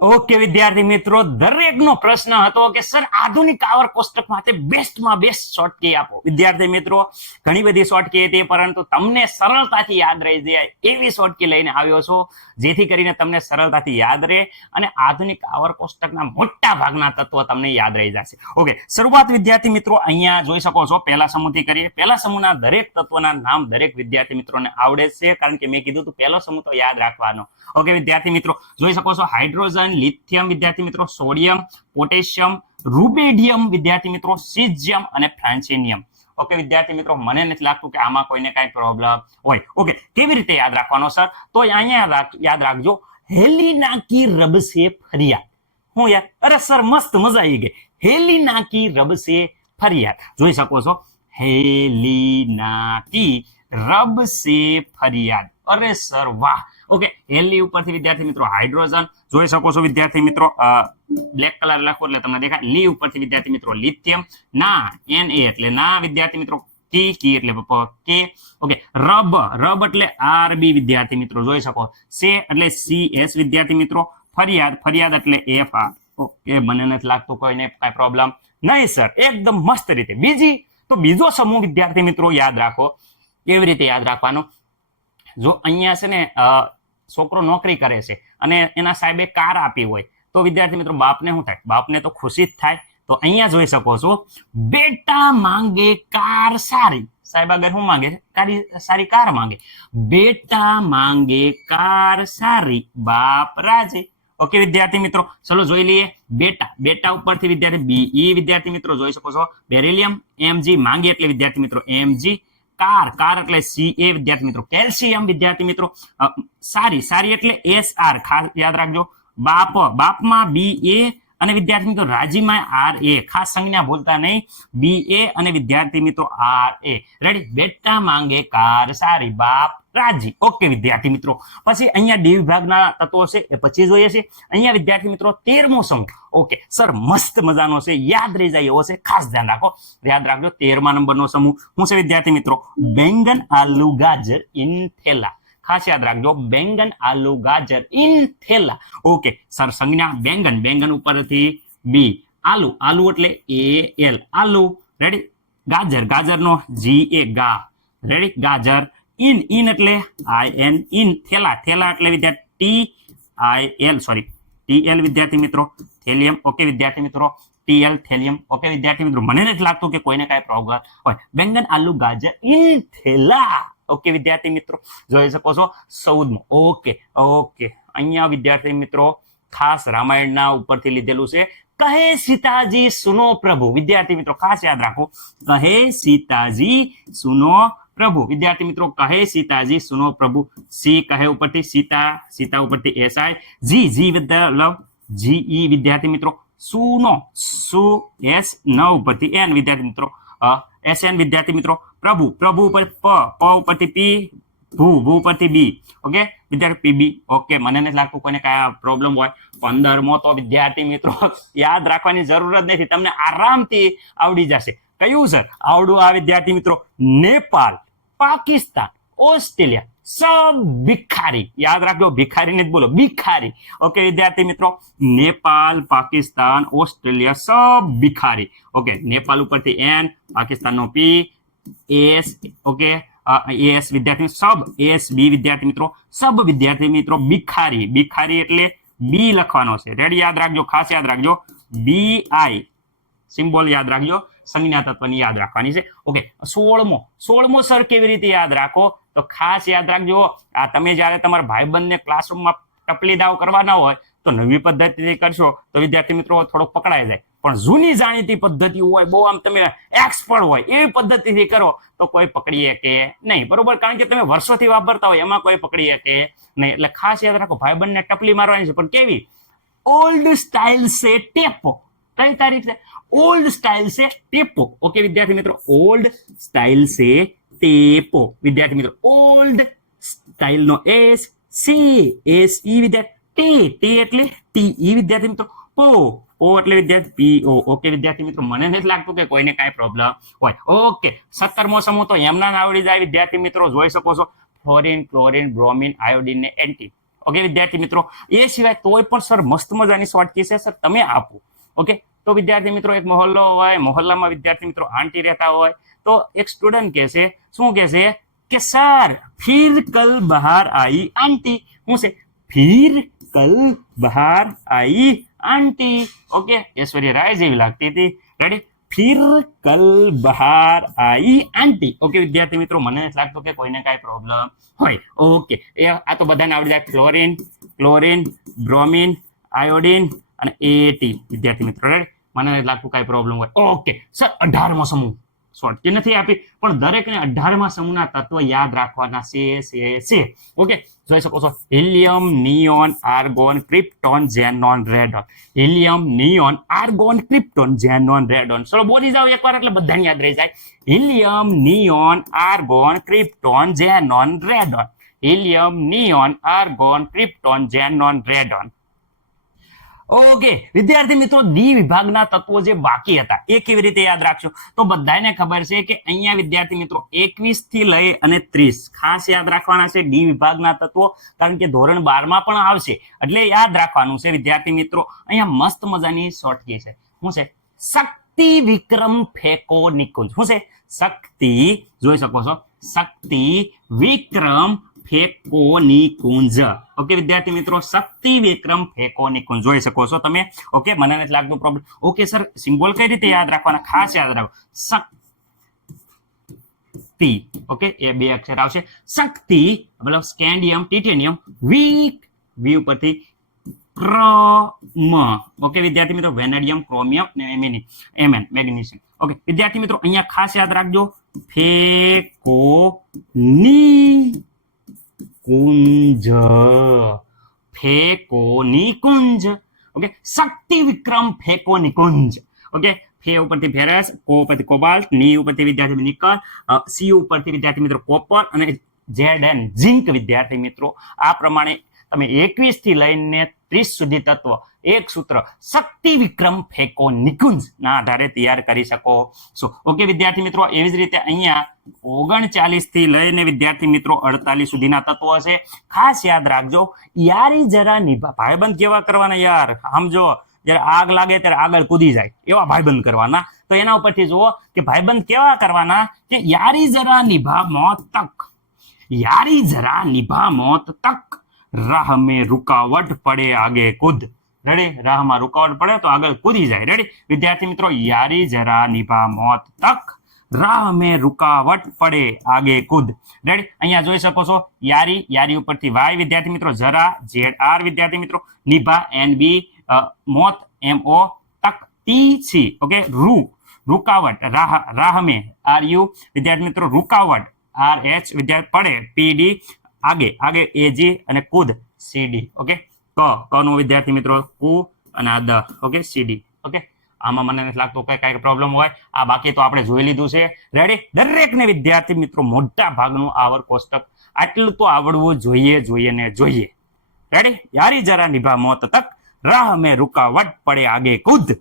Okay, વિદ્યાર્થી મિત્રો, દરેકનો પ્રશ્ન હતો કે, સર, આધુનિક આવર કોષ્ટક માટે બેસ્ટમાં બેસ્ટ શોર્ટકી આપો. વિદ્યાર્થી મિત્રો, ઘણી બધી શોર્ટ કી હતી, પરંતુ તમને સરળતાથી યાદ રહી જાય એવી શોર્ટકી લઈને આવ્યો છો, જેથી કરીને તમને સરળતાથી યાદ રહે અને આધુનિક આવર કોષ્ટકના મોટા ભાગના તત્વો તમને યાદ રહી જશે. ઓકે, શરૂઆત વિદ્યાર્થી મિત્રો, અહીંયા જોઈ શકો છો, પહેલા સમૂહથી કરીએ. પહેલા સમૂહના દરેક તત્વના નામ દરેક વિદ્યાર્થી મિત્રોને આવડે છે, કારણ કે મેં કીધું હતું, પહેલો સમૂહ તો યાદ રાખવાનો. ઓકે, વિદ્યાર્થી મિત્રો, જોઈ શકો છો, હાઇડ્રોજન લિથિયમ વિદ્યાર્થી મિત્રો, સોડિયમ, પોટેશિયમ, રૂબેડિયમ વિદ્યાર્થી મિત્રો, સિઝિયમ અને ફ્રાન્સિનિયમ. ઓકે વિદ્યાર્થી મિત્રો, મને નથી લાગતું કે આમાં કોઈને કાંઈ પ્રોબ્લેમ હોય. ઓકે કેવી રીતે યાદ રાખવાનો સર તો અહીંયા યાદ રાખજો. હેલિના કી રબ ફરિયાદ હું યાર, અરે સર મસ્ત મજા આવી ગઈ. હેલીના કી રબ ફરિયાદ જોઈ શકો છો. હેલીના કી રબ ફરિયાદ અરે સર વાહ. ઓકે હેલી ઉપરથી વિદ્યાર્થી મિત્રો હાઇડ્રોજન. જોઈ શકો છો વિદ્યાર્થી મિત્રો બ્લેક કલર લખો એટલે તમને દેખાય. લી ઉપરથી વિદ્યાર્થી મિત્રો લિથિયમ, ના, એન એ એટલે ના વિદ્યાર્થી મિત્રો, કી કી એટલે કે. ઓકે, રબ રબ એટલે આર, બી વિદ્યાર્થી મિત્રો, જોઈ શકો. સે એટલે સી, એસ વિદ્યાર્થી મિત્રો, ફરિયાદ ફરિયાદ એટલે એફ આર ઓકે, મને નથી લાગતું કોઈને કાંઈ પ્રોબ્લેમ નહીં સર એકદમ મસ્ત રીતે. બીજી, તો બીજો સમૂહ વિદ્યાર્થી મિત્રો યાદ રાખો. કેવી રીતે યાદ રાખવાનો? જો અહીંયા છે ને છોકરો નોકરી કરે છે અને એના સાહેબે કાર આપી હોય, તો વિદ્યાર્થી મિત્રો બાપને શું થાય? બાપને તો ખુશી જ થાય. તો અહીંયા જોઈ શકો છો, બેટા માંગે કાર સારી. સાહેબ આગળ શું માંગે કારી સારી કાર માંગે. બેટા માંગે કાર સારી. બાપ રાજી. ઓકે વિદ્યાર્થી મિત્રો, ચલો જોઈ લઈએ. બેટા બેટા ઉપરથી વિદ્યાર્થી બીઈ વિદ્યાર્થી મિત્રો જોઈ શકો છો. બેરિલિયમ એમજી માંગે એટલે વિદ્યાર્થી મિત્રો એમજી કાર કાર એટલે સી એ વિદ્યાર્થી મિત્રો. કેલ્શિયમ વિદ્યાર્થી મિત્રો સારી સારી એટલે એસ આર ખાસ યાદ રાખજો. બાપ, બાપમાં બી એ અને વિદ્યાર્થી મિત્રો, રાજીમાં આર એ. ખાસ સંજ્ઞા ભૂલતા નહીં. બી એ અને વિદ્યાર્થી મિત્રો, આર એ. રેડી બેટા માંગે કાર, સારી બાપ, રાજી. ઓકે વિદ્યાર્થી મિત્રો. પછી અહીંયા ડી વિભાગના તત્વો છે, એ પછી જોઈએ છે. અહીંયા વિદ્યાર્થી મિત્રો, તેરમો સમૂહ ઓકે સર, મસ્ત મજાનો છે. યાદ રહી જાય એવો છે. ખાસ ધ્યાન રાખો. યાદ રાખજો, તેરમા નંબરનો સમૂહ. હું છે વિદ્યાર્થી મિત્રો? બેંગન આલુ ગાજર ઇન થેલા. ખાસ યાદ રાખજો, બેંગન આલુ ગાજર ઇન થેલા. ઓકે સર, સંજ્ઞા, બેંગન. બેંગન ઉપરથી બી આલુ. આલુ એટલે એ એલ આલુ રેડી ગાજર. ગાજરનો જી એ ગા. રેડી ગાજર. ઇન. ઇન એટલે આઈ એન ઇન થેલા. થેલા એટલે વિદ્યાર્થી T I L sorry T L વિદ્યાર્થી મિત્રો. થેલિયમ ઓકે વિદ્યાર્થી મિત્રો. ટી એલ થેલિયમ ઓકે વિદ્યાર્થી મિત્રો. મને નથી લાગતું કે કોઈને કાંઈ પ્રોબ્લેમ હોય. બેંગન, આલુ, ગાજર, ઇન થેલા. ઓકે વિદ્યાર્થી મિત્રો, જોઈ શકો છો ચૌદમો ઓકે ઓકે અહીંયા વિદ્યાર્થી મિત્રો, ખાસ રામાયણના ઉપરથી લીધેલું છે. કહે સીતાજી સુનો પ્રભુ. વિદ્યાર્થી મિત્રો, ખાસ યાદ રાખો. કહે સીતાજી સુનો પ્રભુ. વિદ્યાર્થી મિત્રો, કહે સીતાજી સુનો પ્રભુ. સી કહે ઉપરથી સીતા સીતા ઉપરથી એસ આઈ જી જી વિદ્યા જી, ઈ વિદ્યાર્થી મિત્રો, સુનો, સુ, એસ, ન ઉપરથી એન વિદ્યાર્થી મિત્રો એસ, એન વિદ્યાર્થી મિત્રો પ્રભુ પ્રભુ ઉપર પ પ ઉપરથી પી, ભૂ ભૂ ઉપરથી બી. ઓકે વિદ્યાર્થી પીબી ઓકે મને નથી લાગતું કોઈને કયા પ્રોબ્લેમ હોય. પંદરમો તો વિદ્યાર્થી મિત્રો, યાદ રાખવાની જરૂર જ નથી. તમને આરામથી આવડી જશે. કયું સર આવડું આ વિદ્યાર્થી મિત્રો? નેપાળ, પાકિસ્તાન, ઓસ્ટ્રેલિયા. સબ ભિખારી. યાદ રાખજો ભિખારી ને જ બોલો. ભિખારી. ઓકે વિદ્યાર્થી મિત્રો? નેપાલ પાકિસ્તાન, ઓસ્ટ્રેલિયા, સબ ભિખારી. ઓકે નેપાલ ઉપરથી એન પાકિસ્તાનનો પી એસ ઓકે એસ વિદ્યાર્થી સબ એસ બી વિદ્યાર્થી મિત્રો સબ વિદ્યાર્થી મિત્રો, ભિખારી. બિખારી એટલે બી લખવાનો છે. રેડી યાદ રાખજો, ખાસ યાદ રાખજો. બી આઈ સિમ્બોલ યાદ રાખજો. સંજ્ઞા તત્વની યાદ રાખવાની છે. ઓકે સોળમો. સોળમો સર કેવી રીતે યાદ રાખો? તો ખાસ યાદ રાખજો, આ તમે જ્યારે તમારા ભાઈબંધને ક્લાસરૂમમાં ટપલી દાવ કરવાના હોય, તો નવી પદ્ધતિથી કરશો. તો વિદ્યાર્થી મિત્રો, થોડોક પકડાઈ જાય. પણ જૂની જાણીતી પદ્ધતિ હોય, બહુ આમ તમે એક્સપર્ટ હોય, એવી પદ્ધતિથી કરો તો કોઈ પકડી કે નહીં. બરોબર? કારણ કે તમે વર્ષોથી વાપરતા હોય, એમાં કોઈ પકડી કે નહીં. એટલે ખાસ યાદ રાખો, ભાઈબંધને ટપલી મારવાની છે. પણ કેવી? ઓલ્ડ સ્ટાઇલ સે ટેપો. કઈ તારીખ છે ઓલ્ડ સ્ટાઇલ સે ટેપો. ઓકે વિદ્યાર્થી મિત્રો ઓલ્ડ સ્ટાઇલ સે ટેપો. વિદ્યાર્થી મિત્રો ઓલ્ડ સ્ટાઇલ નો એસ સી એસ ઈ વિદ્યાર્થી ટી ટી એટલે ટી ઈ વિદ્યાર્થી મિત્રો. પો ઓ એટલે વિદ્યાર્થી પીઓ ઓકે, વિદ્યાર્થી મિત્રો, મને નથી લાગતું કે કોઈને કાંઈ પ્રોબ્લેમ હોય. ઓકે સત્તરમો સમૂહ તો એમના આવડી જાય, વિદ્યાર્થી મિત્રો, જોઈ શકો છો. ફ્લોરિન ક્લોરિન બ્રોમિન આયોડિન ને એન્ટી ઓકે, વિદ્યાર્થી મિત્રો, એ સિવાય તોય પણ સર મસ્ત મજાની શોર્ટ કી છે સર તમે આપો. ઓકે, તો વિદ્યાર્થી મિત્રો, એક મહોલ્લો હોય, મહોલ્લામાં વિદ્યાર્થી મિત્રો આંટી રહેતા હોય, તો એક સ્ટુડન્ટ કહે છે શું કહે છે કે સર ફિર કલ બહાર આઈ આંટી. શું છે, ફિર કલ બહાર આઈ આંટી. ઓકે, ઐશ્વર્યા રાય જેવી લાગતી હતી. રેડી ફિર કલ બહાર આઈ આંટી. ઓકે, વિદ્યાર્થી મિત્રો, મને નથી લાગતું કે કોઈને કાંઈ પ્રોબ્લેમ હોય. ઓકે, એ આ તો બધાને આવડી જાય. ક્લોરિન ક્લોરિન બ્રોમિન આયોડિન અને એટી વિદ્યાર્થી મિત્રો રાઈટ મને નથી લાગતું કાંઈ પ્રોબ્લેમ હોય. ઓકે, સર અઢારમો સમૂહ. શોર્ટ કે નથી આપી, પણ દરેકને અઢારમા સમૂહના તત્વ યાદ રાખવાના છે છે છે. ઓકે? જોઈ શકો છો. Helium, neon, argon, krypton, xenon, radon. Helium, neon, argon, krypton, xenon, radon. ચલો, બોલી જાઓ એકવાર એટલે બધાને યાદ રહી જાય. Helium, neon, argon, krypton, xenon, radon. Helium, neon, argon, krypton, xenon, radon. Okay વિદ્યાર્થી મિત્રો ડી વિભાગના તત્વો જે બાકી હતા, એ કેવી રીતે યાદ રાખશો? તો બધાને ખબર છે કે અહીંયા વિદ્યાર્થી મિત્રો, એકવીસથી લઈ અને ત્રીસ, ખાસ યાદ રાખવાના છે ડી વિભાગના તત્વો, કારણ કે ધોરણ બારમાં પણ આવશે. એટલે યાદ રાખવાનું છે વિદ્યાર્થી મિત્રો, અહીંયા મસ્ત મજાની શોર્ટ કી છે. શું છે? શક્તિ વિક્રમ ફેકો નિકુંજ. શું છે? શક્તિ, જોઈ શકો છો? શક્તિ વિક્રમ ફેકો નિકુંજ ઓકે વિદ્યાર્થી મિત્રો, શક્તિ વિક્રમ ફેકો નિકુંજ જોઈ શકો છો તમે. ઓકે મને નથી લાગતું પ્રોબ્લેમ ઓકે સર સિમ્બોલ કઈ રીતે યાદ રાખવાના? ખાસ યાદ રાખો. શક્તિ. ઓકે એ બે અક્ષર આવશે. શક્તિ, મતલબ સ્કેન્ડિયમ ટિટેનિયમ વીક વી ઉપરથી ક્રમ. ઓકે વિદ્યાર્થી મિત્રો વેનેડિયમ ક્રોમિયમ ને એમિની એમએન મેગ્નેશિયમ ઓકે વિદ્યાર્થી મિત્રો, અહીંયા ખાસ યાદ રાખજો. ફેકો ની કુંજ ફેકો નિકુંજ ઓકે શક્તિ વિક્રમ ફેકો નિકુંજ ઓકે ફે ઉપરથી ફેરસ કો ઉપરથી કોબાલ્ટ, ની ઉપરથી વિદ્યાર્થી નિકલ સી ઉપરથી વિદ્યાર્થી મિત્રો કોપર અને ઝેડ એન ઝિંક વિદ્યાર્થી મિત્રો. આ પ્રમાણે તમે એકવીસથી લઈને ત્રીસ સુધી તત્વ. એક સૂત્ર, શક્તિ વિક્રમ ફેકો, નિકુંજ. ના આધારે તૈયાર કરી શકો. છો ઓકે વિદ્યાર્થી મિત્રો, એવી જ રીતે અહીંયા ઓગણચાલીસથી લઈને વિદ્યાર્થી મિત્રો અડતાલીસ સુધીના તત્વો હશે. ખાસ યાદ રાખજો, યારી જરા નિભા, ભાઈબંધ કેવા કરવાના યાર? સમજો જ્યારે આગ લાગે ત્યારે આગળ કૂદી જાય. એવા ભાઈબંધ કરવાના. તો એના ઉપરથી જુઓ કે ભાઈબંધ કેવા કરવાના? કે યારી જરા નિભા મોત તક. યારી જરા નિભા મોત તક. રાહ મે રૂકાવટ પડે આગે કુદ. રેડી રાહમાં રૂકાવટ પડે તો આગળ કૂદી જાય. રેડી વિદ્યાર્થી મિત્રો, યારી જરા નિભા મોત તક. રાહ મે રૂકાવટ પડે આગે કુદ. રેડી અહીંયા જોઈ શકો છો, યારી યારી ઉપરથી વાય વિદ્યાર્થી મિત્રો, જરા, ઝેડ, આર વિદ્યાર્થી મિત્રો, નિભા, એન, બી મોત, એમ, ઓ, તક ટી સી ઓકે રૂ, રૂકાવટ. રાહ રાહ મે, આર, યુ. વિદ્યાર્થી મિત્રો, રૂકાવટ. આર, એચ વિદ્યાર્થી પડે. પીડી આગે આગે એ, જી અને કુદ સીડી ઓકે? ક ક નું વિદ્યાર્થી મિત્રો, કુ અને આ દ, ઓકે? સીડી ઓકે? આમાં મને નથી લાગતું કે કઈ પ્રોબ્લેમ હોય. આ બાકી તો આપણે જોઈ લીધું છે. રેડી દરેકને વિદ્યાર્થી મિત્રો, મોટા ભાગનું આવર કોષ્ટક આટલું તો આવડવું જોઈએ જોઈએ ને જોઈએ. રેડી યારી જરા નિભા મોત તક. રાહ મેં રૂકાવટ પડે આગે કુદ.